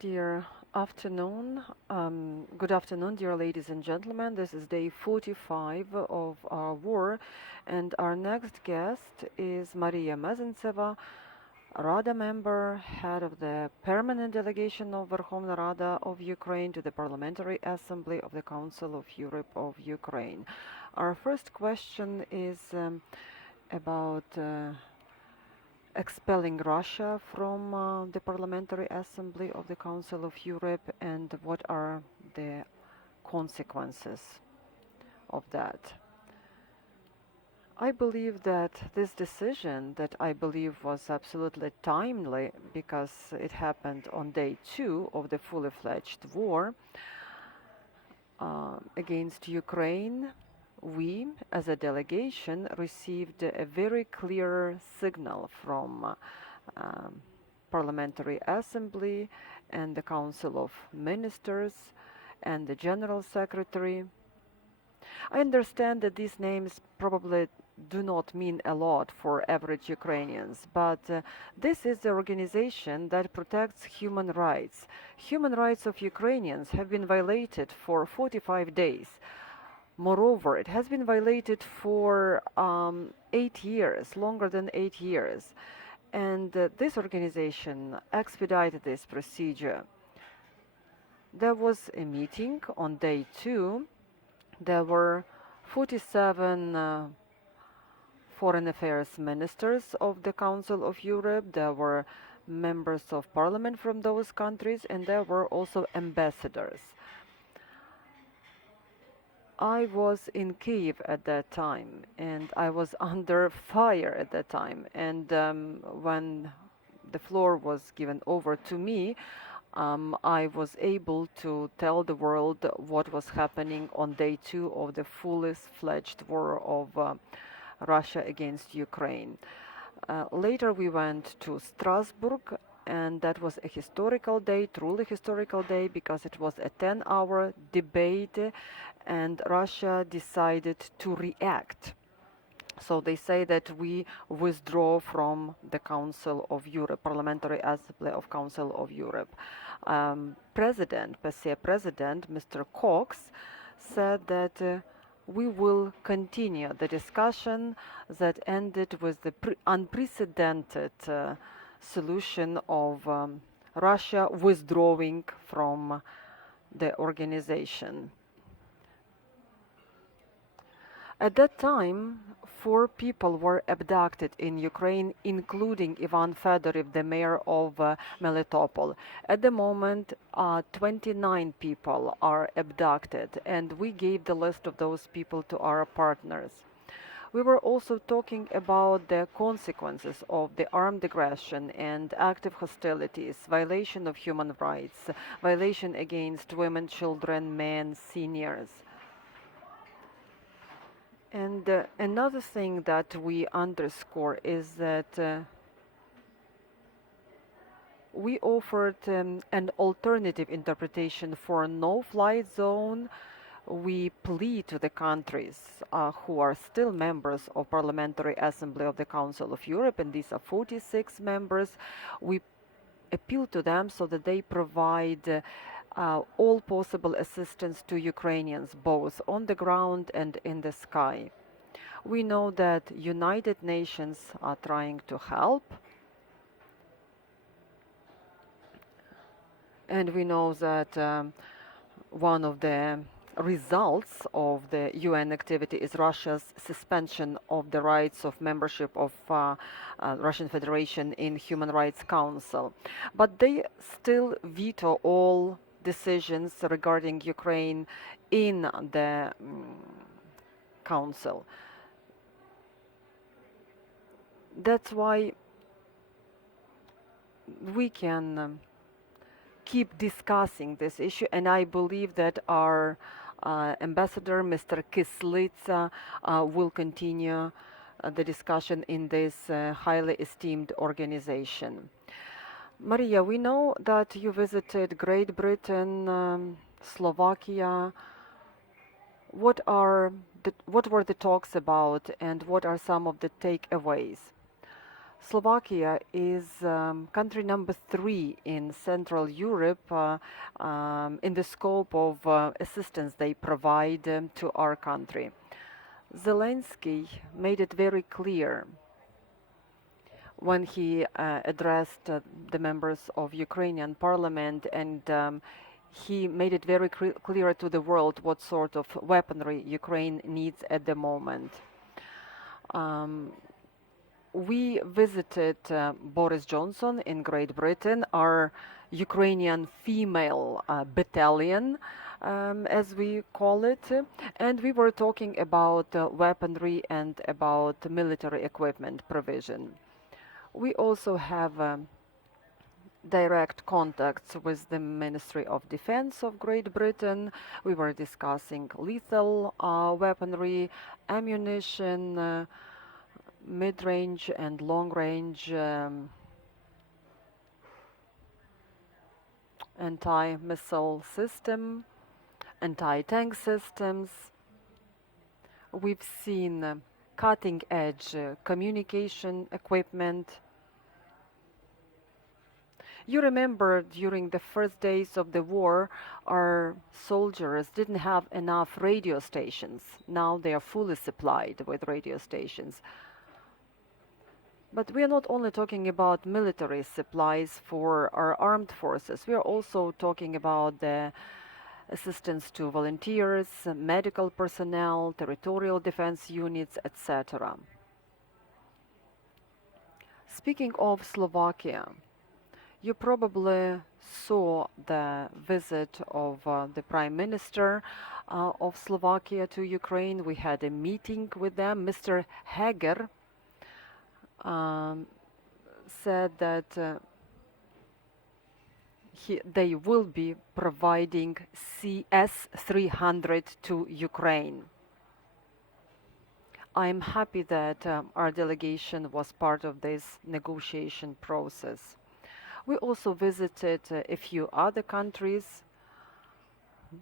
Dear afternoon, good afternoon, dear ladies and gentlemen. This is day 45 of our war, and our next guest is Maria Mezentseva, Rada member, head of the permanent delegation of Verkhovna Rada of Ukraine to the Parliamentary Assembly of the Council of Europe of Ukraine. Our first question is about expelling Russia from the Parliamentary Assembly of the Council of Europe, and what are the consequences of that. I believe that this decision, that I believe was absolutely timely because it happened on day 2 of the fully fledged war against Ukraine, we, as a delegation, received a very clear signal from Parliamentary Assembly and the Council of Ministers and the General Secretary. I understand that these names probably do not mean a lot for average Ukrainians, but this is the organization that protects human rights. Human rights of Ukrainians have been violated for 45 days. Moreover, it has been violated for 8 years, longer than 8 years. And this organization expedited this procedure. There was a meeting on day 2. There were 47 foreign affairs ministers of the Council of Europe. There were members of parliament from those countries, and there were also ambassadors. I was in Kyiv at that time, and I was under fire at that time. And when the floor was given over to me, I was able to tell the world what was happening on day 2 of the fullest fledged war of Russia against Ukraine. Later we went to Strasbourg, and that was a historical day, truly historical day, because it was a 10-hour debate, and Russia decided to react. So they say that we withdraw from the Council of Europe, Parliamentary Assembly of Council of Europe. President, Mr. Cox, said that we will continue the discussion that ended with the unprecedented solution of Russia withdrawing from the organization. At that time, 4 people were abducted in Ukraine, including Ivan Fedorov, the mayor of Melitopol. At the moment, 29 people are abducted, and we gave the list of those people to our partners. We were also talking about the consequences of the armed aggression and active hostilities, violation of human rights, violation against women, children, men, seniors. And another thing that we underscore is that we offered an alternative interpretation for no-fly zone. We plead to the countries who are still members of Parliamentary Assembly of the Council of Europe, and these are 46 members. We appeal to them so that they provide all possible assistance to Ukrainians, both on the ground and in the sky. We know that United Nations are trying to help, and we know that one of the results of the UN activity is Russia's suspension of the rights of membership of Russian Federation in Human Rights Council. But they still veto all decisions regarding Ukraine in the Council. That's why we can keep discussing this issue, and I believe that our ambassador, Mr. Kislitsa, will continue the discussion in this highly esteemed organization. Maria, we know that you visited Great Britain, Slovakia. What were the talks about, and what are some of the takeaways? Slovakia is country number 3 in Central Europe in the scope of assistance they provide to our country. Zelensky made it very clear when he addressed the members of Ukrainian parliament, and he made it very clear to the world what sort of weaponry Ukraine needs at the moment. We visited Boris Johnson in Great Britain, our Ukrainian female battalion, as we call it, and we were talking about weaponry and about military equipment provision. We also have direct contacts with the Ministry of Defense of Great Britain. We were discussing lethal weaponry, ammunition, mid-range and long-range anti-missile system, anti-tank systems. We've seen cutting-edge communication equipment. You remember during the first days of the war, our soldiers didn't have enough radio stations. Now they are fully supplied with radio stations. But we are not only talking about military supplies for our armed forces, we are also talking about the assistance to volunteers, medical personnel, territorial defense units, etc. Speaking of Slovakia, you probably saw the visit of the Prime Minister of Slovakia to Ukraine. We had a meeting with them. Mr. Heger said that they will be providing CS-300 to Ukraine. I am happy that our delegation was part of this negotiation process. We also visited a few other countries.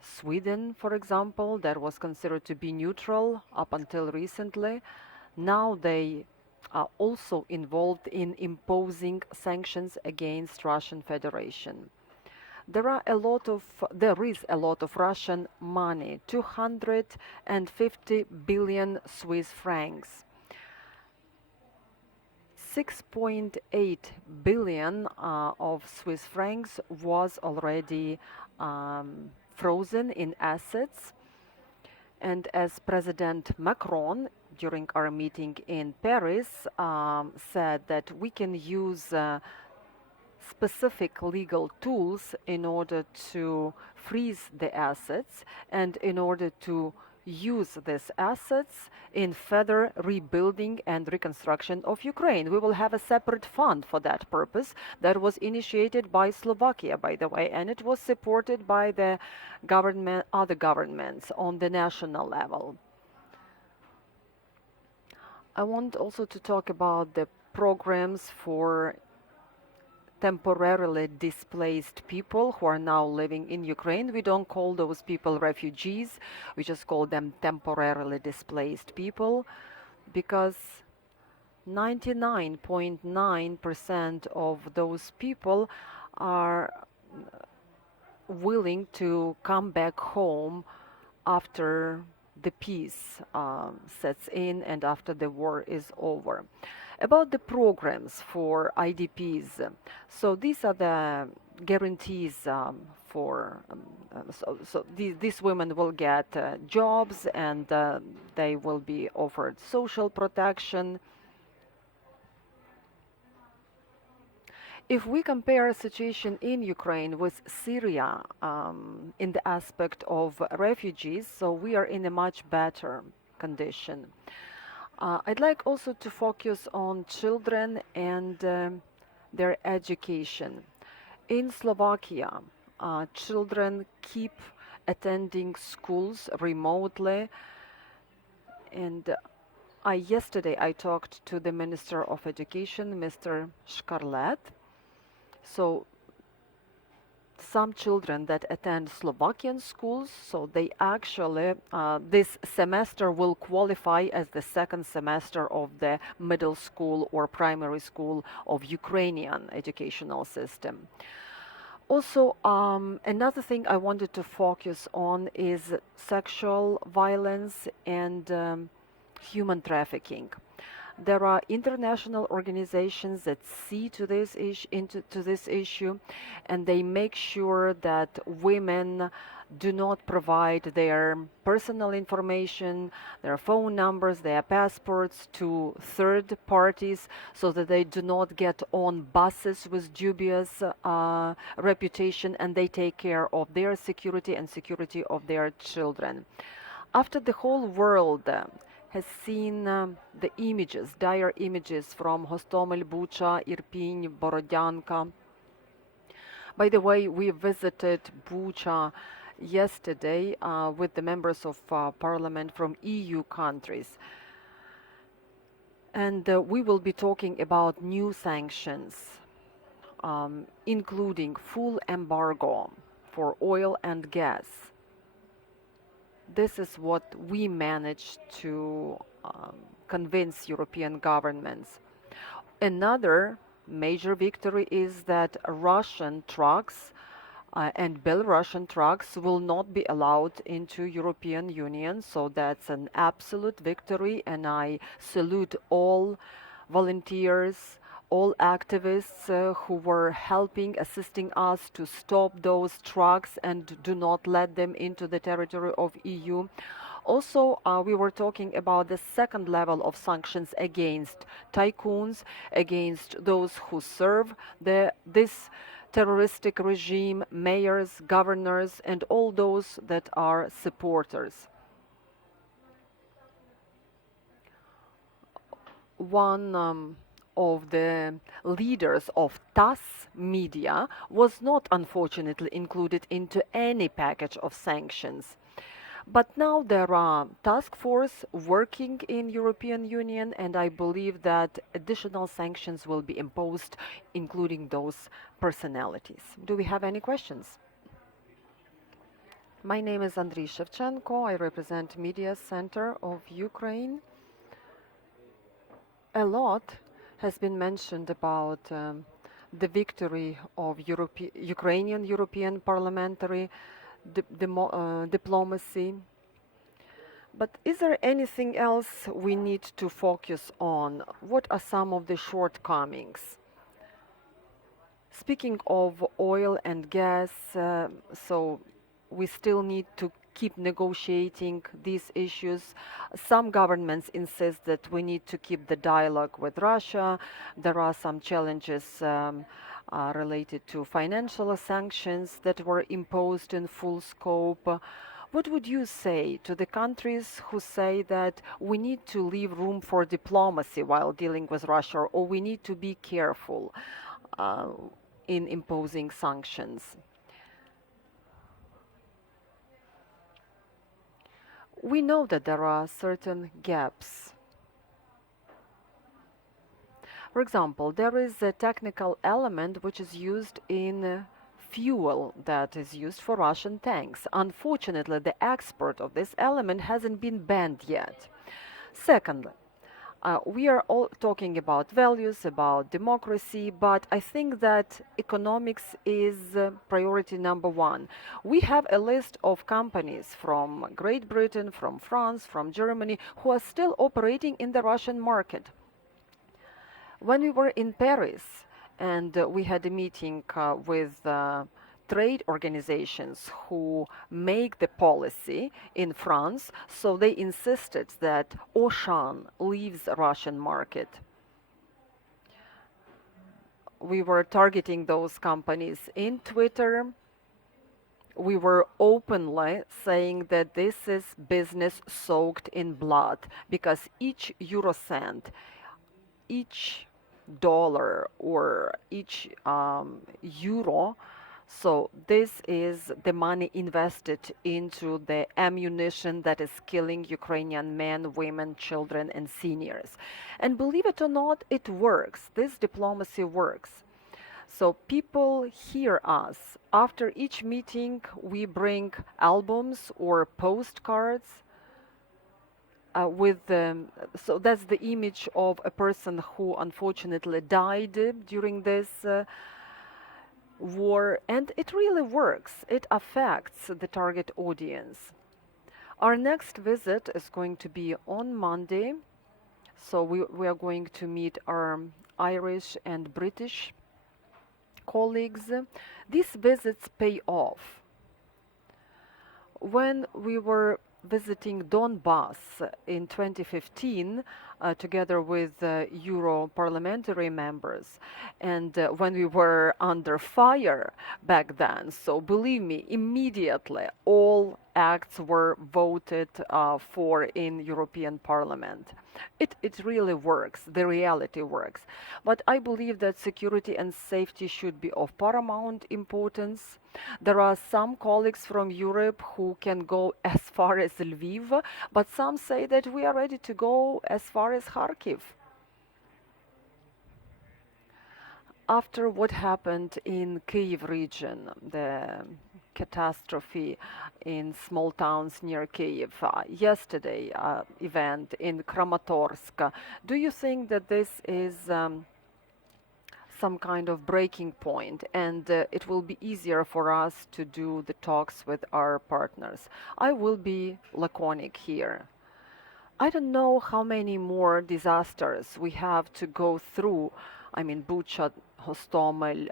Sweden, for example, that was considered to be neutral up until recently. Now they are also involved in imposing sanctions against Russian Federation. There is a lot of Russian money, 250 billion Swiss francs. 6.8 billion of Swiss francs was already frozen in assets. And as President Macron, during our meeting in Paris, said that we can use specific legal tools in order to freeze the assets and in order to use these assets in further rebuilding and reconstruction of Ukraine. We will have a separate fund for that purpose that was initiated by Slovakia, by the way, and it was supported by the other governments on the national level. I want also to talk about the programs for temporarily displaced people who are now living in Ukraine. We don't call those people refugees, we just call them temporarily displaced people, because 99.9% of those people are willing to come back home after the peace sets in and after the war is over. About the programs for IDPs, so these are the guarantees these women will get jobs, and they will be offered social protection. If we compare a situation in Ukraine with Syria in the aspect of refugees, so we are in a much better condition. I'd like also to focus on children and their education. In Slovakia, children keep attending schools remotely, and yesterday I talked to the Minister of Education, Mr. Škarlet. So some children that attend Slovakian schools, so they actually, this semester will qualify as the second semester of the middle school or primary school of Ukrainian educational system. Also, another thing I wanted to focus on is sexual violence and human trafficking. There are international organizations that see to this issue, and they make sure that women do not provide their personal information, their phone numbers, their passports to third parties so that they do not get on buses with dubious reputation, and they take care of their security and security of their children. After the whole world has seen the images, dire images from Hostomel, Bucha, Irpin, Borodyanka. By the way, we visited Bucha yesterday with the members of parliament from EU countries. And we will be talking about new sanctions, including full embargo for oil and gas. This is what we managed to convince European governments. Another major victory is that Russian trucks and Belarusian trucks will not be allowed into European Union, so that's an absolute victory, and I salute all volunteers, all activists who were helping, assisting us to stop those trucks and do not let them into the territory of EU. Also, we were talking about the second level of sanctions against tycoons, against those who serve this terroristic regime, mayors, governors, and all those that are supporters. One of the leaders of TASS media was not unfortunately included into any package of sanctions. But now there are task force working in European Union, and I believe that additional sanctions will be imposed, including those personalities. Do we have any questions? My name is Andriy Shevchenko. I represent Mediacentru of Ukraine. A lot has been mentioned about the victory of Ukrainian Parliamentary diplomacy. But is there anything else we need to focus on? What are some of the shortcomings? Speaking of oil and gas, so we still need to keep negotiating these issues. Some governments insist that we need to keep the dialogue with Russia. There are some challenges related to financial sanctions that were imposed in full scope. What would you say to the countries who say that we need to leave room for diplomacy while dealing with Russia, or we need to be careful in imposing sanctions? We know that there are certain gaps. For example, there is a technical element which is used in fuel that is used for Russian tanks. Unfortunately, the export of this element hasn't been banned yet. Secondly, we are all talking about values, about democracy, but I think that economics is priority number one. We have a list of companies from Great Britain, from France, from Germany, who are still operating in the Russian market. When we were in Paris and we had a meeting with trade organizations who make the policy in France, so they insisted that Auchan leaves the Russian market. We were targeting those companies in Twitter. We were openly saying that this is business soaked in blood, because each euro cent, each dollar, or each euro, so this is the money invested into the ammunition that is killing Ukrainian men, women, children, and seniors. And believe it or not, it works. This diplomacy works. So people hear us. After each meeting, we bring albums or postcards so that's the image of a person who unfortunately died during this war, and it really works. It affects the target audience. Our next visit is going to be on Monday, so we are going to meet our Irish and British colleagues. These visits pay off. When we were visiting Donbass in 2015, together with Euro parliamentary members, and when we were under fire back then, so believe me, immediately all acts were voted for in European Parliament. It really works, the reality works. But I believe that security and safety should be of paramount importance. There are some colleagues from Europe who can go as far as Lviv, but some say that we are ready to go as far as Kharkiv. After what happened in Kyiv region, the catastrophe in small towns near Kyiv, yesterday event in Kramatorsk, do you think that this is some kind of breaking point, and it will be easier for us to do the talks with our partners? I will be laconic here. I don't know how many more disasters we have to go through, I mean Bucha, Hostomel,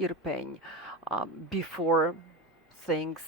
Irpin, before things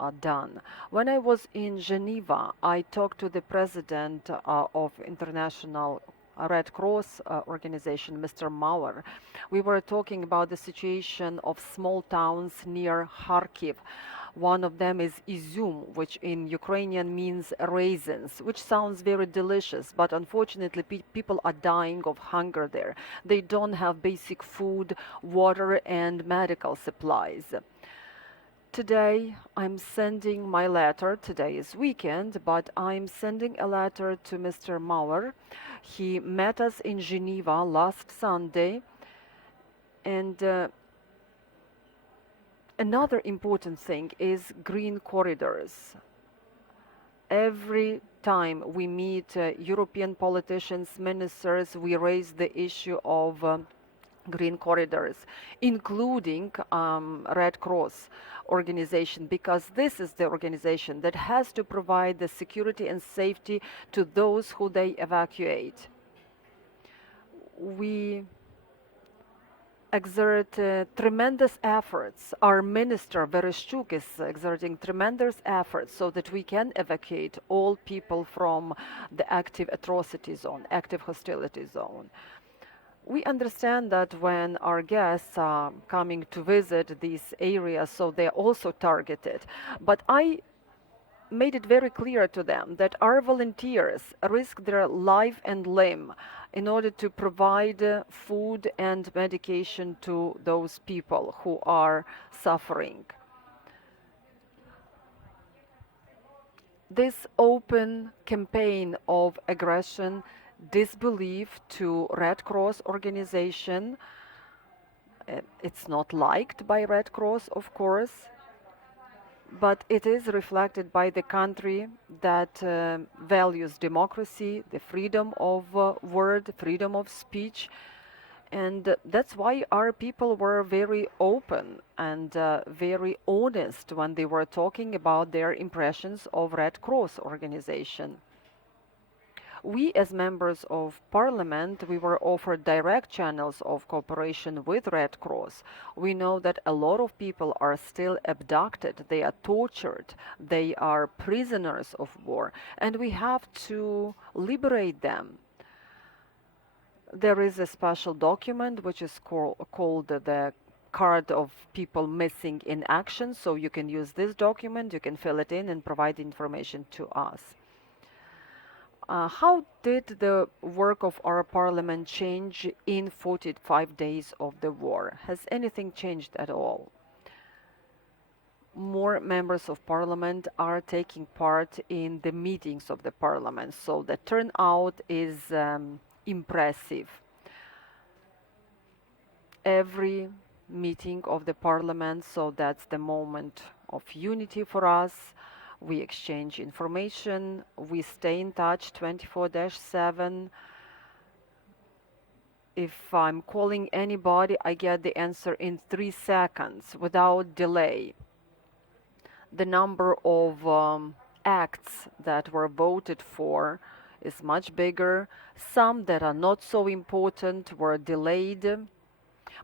are done. When I was in Geneva, I talked to the president of International Red Cross organization, Mr. Mauer. We were talking about the situation of small towns near Kharkiv. One of them is Izum, which in Ukrainian means raisins, which sounds very delicious, but unfortunately people are dying of hunger there. They don't have basic food, water, and medical supplies. Today I'm sending my letter. Today is weekend, but I'm sending a letter to Mr. Mauer. He met us in Geneva last Sunday, and another important thing is green corridors. Every time we meet European politicians, ministers, we raise the issue of green corridors, including Red Cross organization, because this is the organization that has to provide the security and safety to those who they evacuate. We exert tremendous efforts. Our minister, Vereshchuk, is exerting tremendous efforts so that we can evacuate all people from the active atrocity zone, active hostility zone. We understand that when our guests are coming to visit these areas, so they're also targeted. But I made it very clear to them that our volunteers risk their life and limb in order to provide food and medication to those people who are suffering. This open campaign of aggression, disbelief to Red Cross organization, it's not liked by Red Cross, of course, but it is reflected by the country that values democracy, the freedom of word, freedom of speech, and that's why our people were very open and very honest when they were talking about their impressions of Red Cross organization. We, as members of parliament, we were offered direct channels of cooperation with Red Cross. We know that a lot of people are still abducted, they are tortured, they are prisoners of war, and we have to liberate them. There is a special document which is called the card of people missing in action, so you can use this document, you can fill it in and provide information to us. How did the work of our parliament change in 45 days of the war? Has anything changed at all? More members of parliament are taking part in the meetings of the parliament, so the turnout is impressive. every meeting of the parliament, so that's the moment of unity for us. We exchange information, we stay in touch 24/7. If I'm calling anybody, I get the answer in 3 seconds without delay. The number of acts that were voted for is much bigger. Some that are not so important were delayed.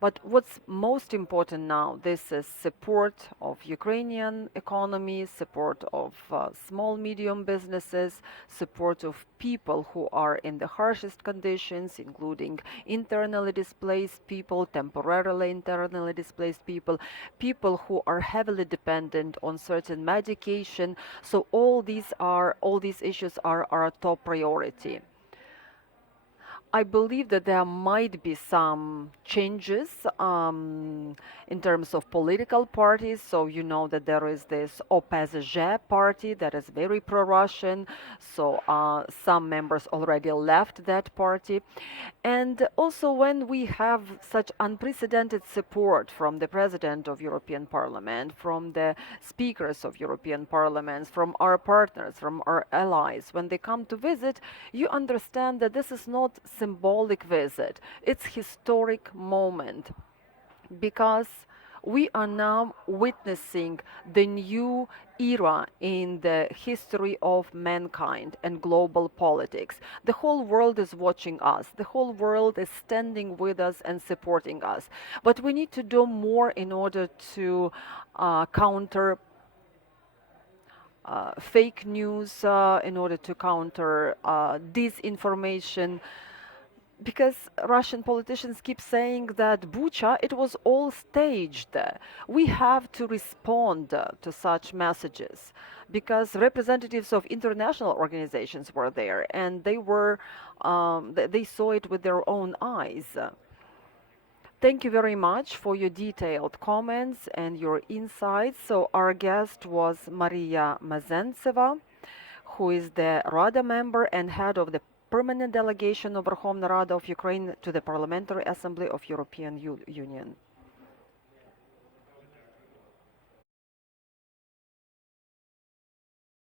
But what's most important now, this is support of Ukrainian economy, support of small, medium businesses, support of people who are in the harshest conditions, including internally displaced people, temporarily internally displaced people, people who are heavily dependent on certain medication. So all these issues are our top priority. I believe that there might be some changes in terms of political parties. So you know that there is this OPZZ party that is very pro-Russian. So some members already left that party. And also when we have such unprecedented support from the President of European Parliament, from the speakers of European parliaments, from our partners, from our allies, when they come to visit, you understand that this is not symbolic visit. It's historic moment because we are now witnessing the new era in the history of mankind and global politics. The whole world is watching us. The whole world is standing with us and supporting us. But we need to do more in order to counter fake news, in order to counter disinformation, because Russian politicians keep saying that Bucha, it was all staged. We have to respond to such messages because representatives of international organizations were there and they saw it with their own eyes. Thank you very much for your detailed comments and your insights. So our guest was Maria Mezentseva, who is the Rada member and head of the Permanent Delegation of Verkhovna Rada of Ukraine to the Parliamentary Assembly of European Union.